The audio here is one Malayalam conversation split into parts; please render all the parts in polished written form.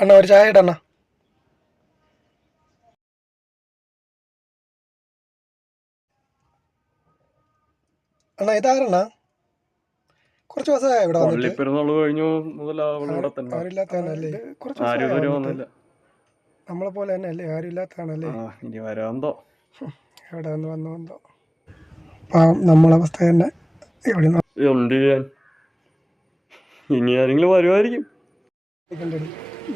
അണ്ണാ ഒരു ചായ ഇടണ്ണ. അണ്ണാ ഇതാരണ്ണ? കുറച്ച് ദിവസമായി ഇവിടെ വന്നിട്ട്. ആരില്ലാത്തതാണല്ലേ? കുറച്ച് ദിവസമായി. നമ്മളെ പോലെ തന്നെ അല്ലേ? ആരും ഇല്ലാത്തതാണല്ലേ? എവിടെ വന്ന് വന്നോ നമ്മളവസ്ഥ തന്നെ. ഇനി ആരെങ്കിലും വരുമായിരിക്കും.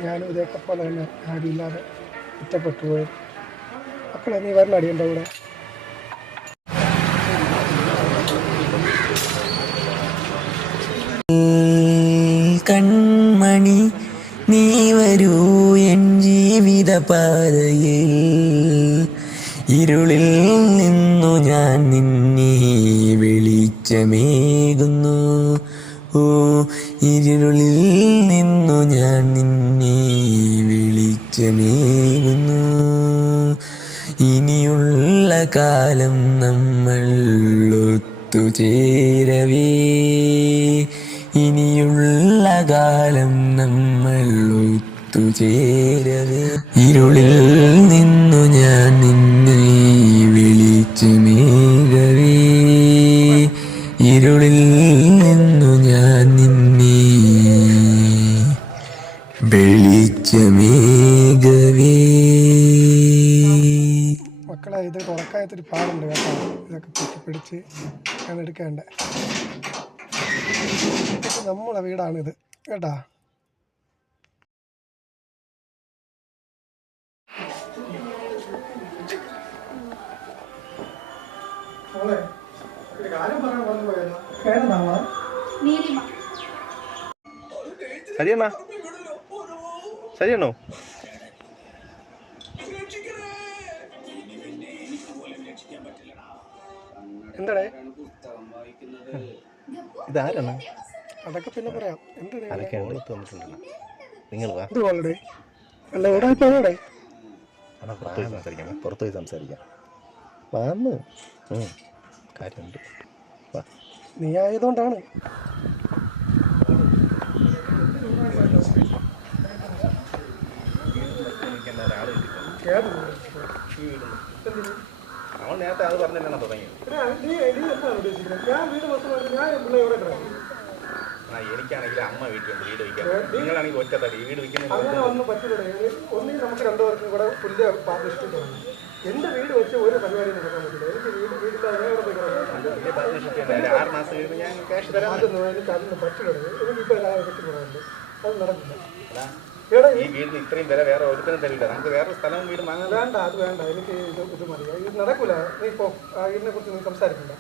ഞാനും ഇതൊക്കെ പോലെ തന്നെ ആരും ഇല്ലാതെ ഒറ്റപ്പെട്ടു പോയത്. മക്കളെ നീ വരണടി എൻ്റെ കൂടെ. കൺമണി നീ വരൂ എൻ ജീവിത പാതയിൽ, ഇരുളിൽ നിന്നു ഞാൻ നിന്നെ വെളിച്ചമേകുന്നു. ഓ ഇരുളിൽ നിന്നു ഞാൻ നിന്നെ വെളിച്ചമേകുന്നു. ഇനിയുള്ള കാലം നമ്മൾ ഒത്തുചേരവേ, ഇനിയുള്ള കാലം നമ്മൾ ഒത്തുചേരവേ. ഇരുളിൽ നിന്നു ഞാൻ നിന്നെ വിളിച്ചുമേകവേ, ഇരുളിൽ നിന്നു ഞാൻ നിന്നെ വെളിച്ചമേകവേ. മക്കളെ ഇത് തുറക്കാത്തൊരു പാടുണ്ട് കേട്ടോ. ഇതൊക്കെ പൊക്കി പിടിച്ച് ഞാൻ എടുക്കേണ്ട. നമ്മളെ വീടാണിത് കേട്ടാ. ശരിയെന്നാ ശരിയാണോ? എന്താടേ ഇതാരാണ്? അതൊക്കെ പിന്നെ പറയാം. അതൊക്കെ നിങ്ങൾ ഓൾറെഡി അല്ല ഇവിടെ പോകണേ. പുറത്തു പോയി സംസാരിക്കാം, പുറത്തു പോയി സംസാരിക്കാം. വന്ന് കാര്യമുണ്ട്. നീ ആയതുകൊണ്ടാണ്. അവൻ നേരത്തെ അത് പറഞ്ഞിട്ടാണ് തുടങ്ങിയത്. എനിക്കാണെങ്കിൽ അമ്മ വീട്ടിലുണ്ട് വീട് വയ്ക്കാൻ. നിങ്ങളാണെങ്കിൽ ഒറ്റത്തടി വീട് വയ്ക്കുന്നത്. അങ്ങനെ ഒന്നും പറ്റില്ല. ഒന്നെങ്കിൽ നമുക്ക് രണ്ടുപേർക്കും കൂടെ പുല്ല് പാർട്ട്ണർഷിപ്പ് വേണം. എൻ്റെ വീട് വെച്ച് ഒരു പരിപാടി നടക്കാൻ പറ്റില്ല. എനിക്ക് വീടിൻ്റെ 6 മാസം കഴിയുമ്പോൾ ഞാൻ ക്യാഷ് തരാം. അതിന് പറ്റില്ല. എനിക്കിപ്പോൾ എല്ലാവരും പറ്റിപ്പോഴുണ്ട്. അത് നടക്കില്ല. ഈ വീടിന് ഇത്രയും വില വേറെ ഒരുത്തരം തരില്ല. നമുക്ക് വേറെ സ്ഥലവും വീട് വാങ്ങാൻ. വേണ്ട, അത് വേണ്ട. എനിക്ക് ഇത് മതി. ഇത് നടക്കൂല. നീ ഇപ്പോ ഇതിനെ കുറിച്ച് നീ സംസാരിക്കില്ല.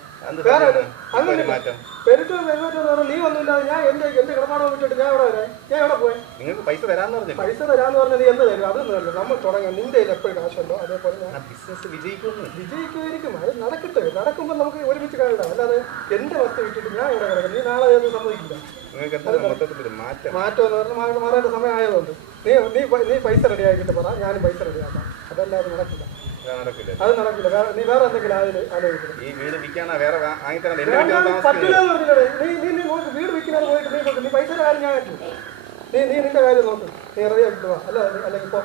നീ ഒന്നുമില്ലാതെ ഞാൻ എന്റെ കിടപ്പാടം വിട്ടിട്ട് ഞാൻ എവിടെ വരാം? ഞാൻ എവിടെ പോയി? നിങ്ങൾക്ക് പൈസ തരാന്ന് പറഞ്ഞു. പൈസ തരാന്ന് പറഞ്ഞാൽ നീ എന്ത് തരും? അതൊന്നുമല്ല. നമ്മൾ തുടങ്ങാം. നിന്റെ എപ്പോഴും കാശുണ്ടോ അതേപോലെ ഞാൻ ബിസിനസ് വിജയിക്കുമായിരിക്കും. അത് നടക്കട്ടെ. നടക്കുമ്പോൾ നമുക്ക് ഒരുമിച്ച് കഴിയില്ല. അല്ലാതെ എന്റെ വസ്തു വിട്ടിട്ട് ഞാൻ ഇവിടെ കിടക്കാം. നീ നാളെ ഒന്നും സമ്മതിക്കില്ല. മാറ്റം എന്ന് പറഞ്ഞാൽ മാറേണ്ട സമയം ആയതുകൊണ്ട് നീ പൈസ റെഡിയാക്കിയിട്ട് പറ, ഞാനും പൈസ റെഡിയാക്കാം. അതല്ലാതെ നടക്കില്ല. അത് നടക്കില്ല. നീ വേറെ എന്തെങ്കിലും ആലോചിക്കണം. പറ്റില്ലെന്ന് പറഞ്ഞില്ലേ? നീ നോക്ക്. വീട് വിൽക്കുന്നത് പോയിട്ട് നീ പൈസ കാര്യം ഞാൻ ഏറ്റു. നീ നിന്റെ കാര്യം നോക്ക്. നീ റെഡിയാക്കിട്ട് വാ. അല്ലെങ്കിൽ ഇപ്പൊ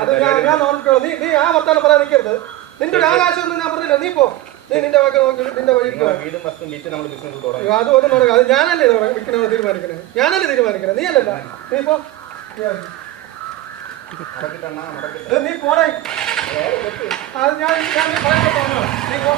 അത് ഞാൻ നോക്കിക്കോളാം. നീ ആ വർത്താനം പറയാൻ നിൽക്കരുത്. നിന്റെ ഒരു ആകാശമൊന്നും ഞാൻ പറഞ്ഞില്ല. നീ പോ. നീ നിന്റെ വക നോക്കി നിന്റെ വഴി. അതൊന്നും നടക്കുക. അത് ഞാനല്ലേ വിൽക്കണമെന്ന് തീരുമാനിക്കണേ. ഞാനല്ലേ തീരുമാനിക്കണേ. നീ അല്ലല്ല. നീ പോ. നീ പോടേ. അത് ഞാൻ നീ പോ.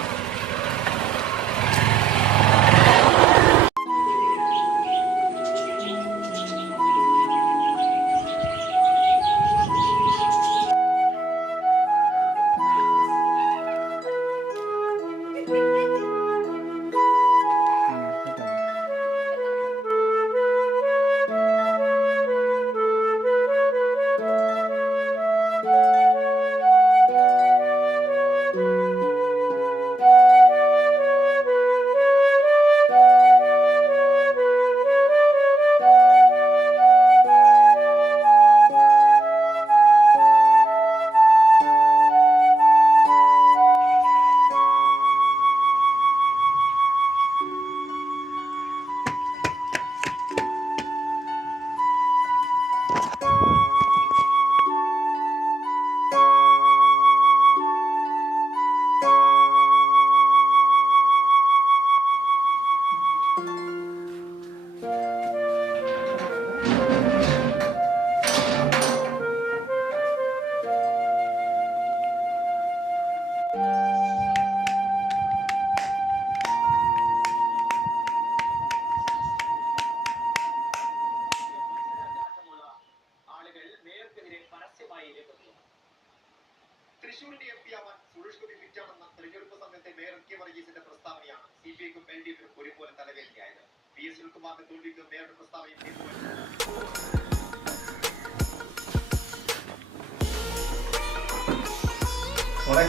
മോളെ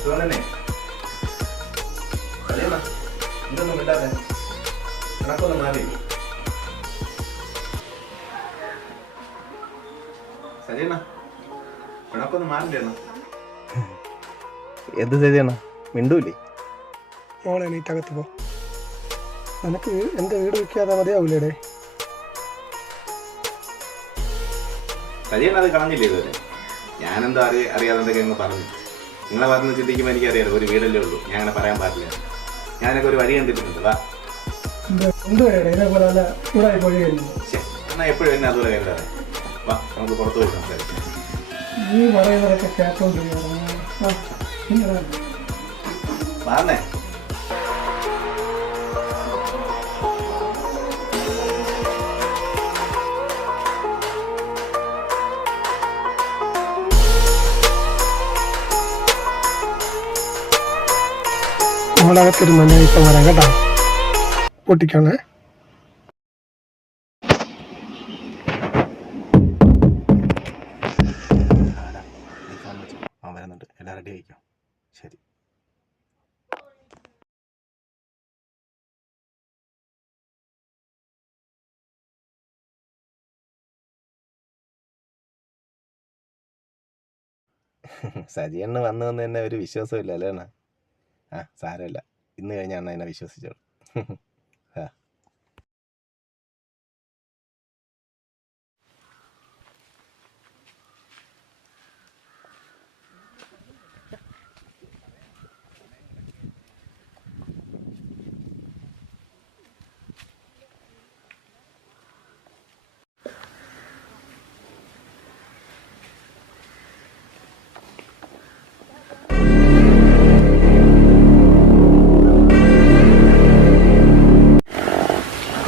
സുഖം തന്നെ? അതേമ്മ ഇതൊന്നും ഇല്ലാതെ കണക്കൊന്നും മാറി സരിയണ്ണ കണക്കൊന്നും മാറില്ലേ അണ്ണ? എന്ത് സരിയണ്ണ മിണ്ടൂല്ലേ? മോളെ നീറ്റകത്ത് പോ. നിനക്ക് എൻ്റെ വീട് വയ്ക്കാതെ മതിയാവൂലേടേ? സരിയണ്ണ അത് കളഞ്ഞില്ലേ ഇതുവരെ? ഞാനെന്തോ അറിയാതെ എന്തൊക്കെ അങ്ങ് പറഞ്ഞു. നിങ്ങളെ പറഞ്ഞ് ചിന്തിക്കുമ്പോൾ എനിക്കറിയാലോ ഒരു വീടല്ലേ ഉള്ളൂ, ഞാൻ അങ്ങനെ പറയാൻ പാടില്ല. ഞാനൊക്കെ ഒരു വഴി കണ്ടിട്ടുണ്ട്. വാ എന്നാ എപ്പോഴും എന്നെ അതുപോലെ കരുതാതെ. വാ നമുക്ക് പുറത്തു പോയി സംസാരിക്കാം. നീ പറയുന്നതൊക്കെ കേട്ടോണ്ടിരിക്കുന്നു. വാന്നേ. നമ്മളകത്തിരുന്ന് ഞാൻ ഇപ്പം വരാം കേട്ടോ. പൊട്ടിക്കാണേ. വരുന്നുണ്ട്, എല്ലാം റെഡി ആയിക്കോ. ശരി. സജിയണ്ണ വന്നു വന്ന് തന്നെ ഒരു വിശ്വാസമില്ല അല്ലേ അണ്ണ? ആ സാരമില്ല, ഇന്ന് കഴിഞ്ഞ അണ്ണ എന്നെ വിശ്വസിച്ചോളൂ. ആ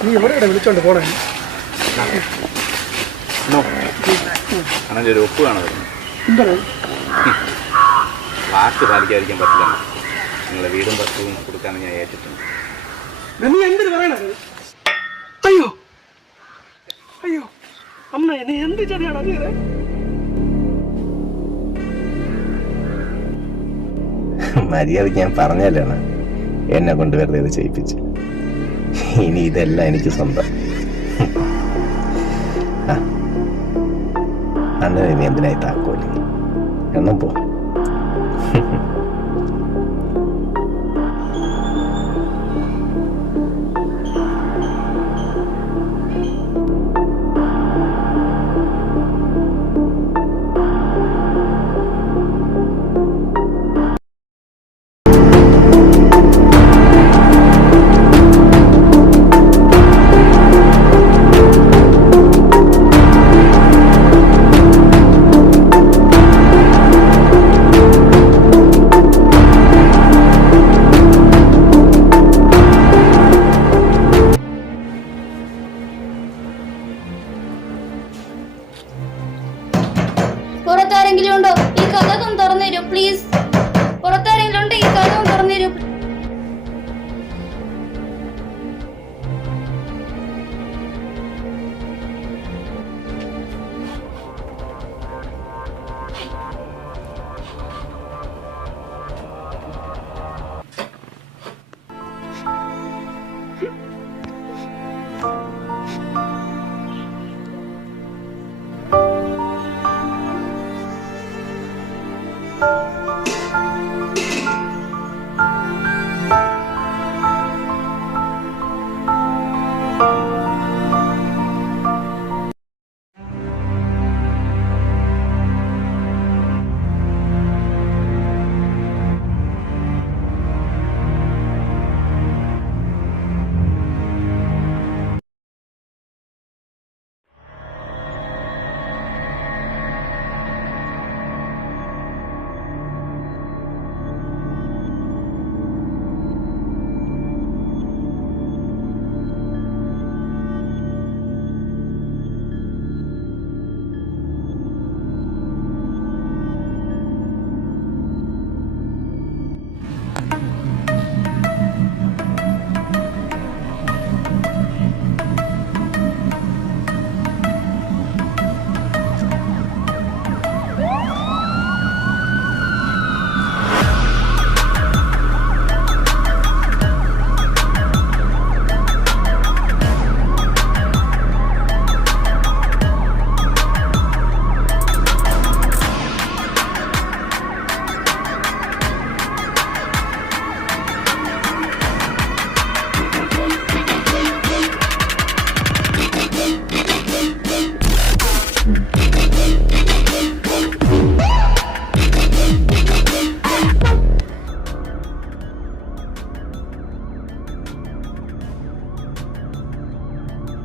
നീ എവിടെയാണ് വിളിച്ചോണ്ട് പോണേ? അണ്ണൻ്റെ ഒരു ഒപ്പ് കാണാൻ വരുന്നത്. എന്താണ്? വാക്ക് പാലിക്കാതിരിക്കാൻ പറ്റില്ല. നിങ്ങളെ വീടും വസ്തുവും കൊടുക്കാമെന്ന് ഞാൻ ഏറ്റിട്ടുണ്ട്. നീ എന്തിനു പറയണത്? അയ്യോ അയ്യോ അമ്മ, നീ എന്ത് ചതിയാണോ ചെയ്തേ? മര്യാദയ്ക്ക് ഞാൻ പറഞ്ഞല്ലേ അണ്ണ, എന്നെ കൊണ്ട് വെറുതെ ഇത് ചെയ്യിപ്പിച്ച്. ഇനി ഇതെല്ലാം എനിക്ക് സ്വന്തം. അണ്ണൻ ഇനി എന്തിനായി താക്കോല്? എണ്ണം പോ. പുറത്താരെങ്കിലും ഉണ്ടോ? ഈ കഥകം തുറന്നു തരൂ പ്ലീസ്. പുറത്താരെങ്കിലും ഉണ്ടോ? ഈ കഥകം തുറന്നു തരൂ.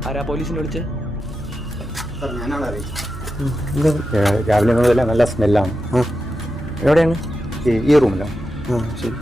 ആരാ പോലീസിനെ വിളിച്ചേ? രാവിലെ മുതലേ നല്ല സ്മെല്ലാണ്. എവിടെയാണ്? ഈ റൂമിലാണ്. ശരി.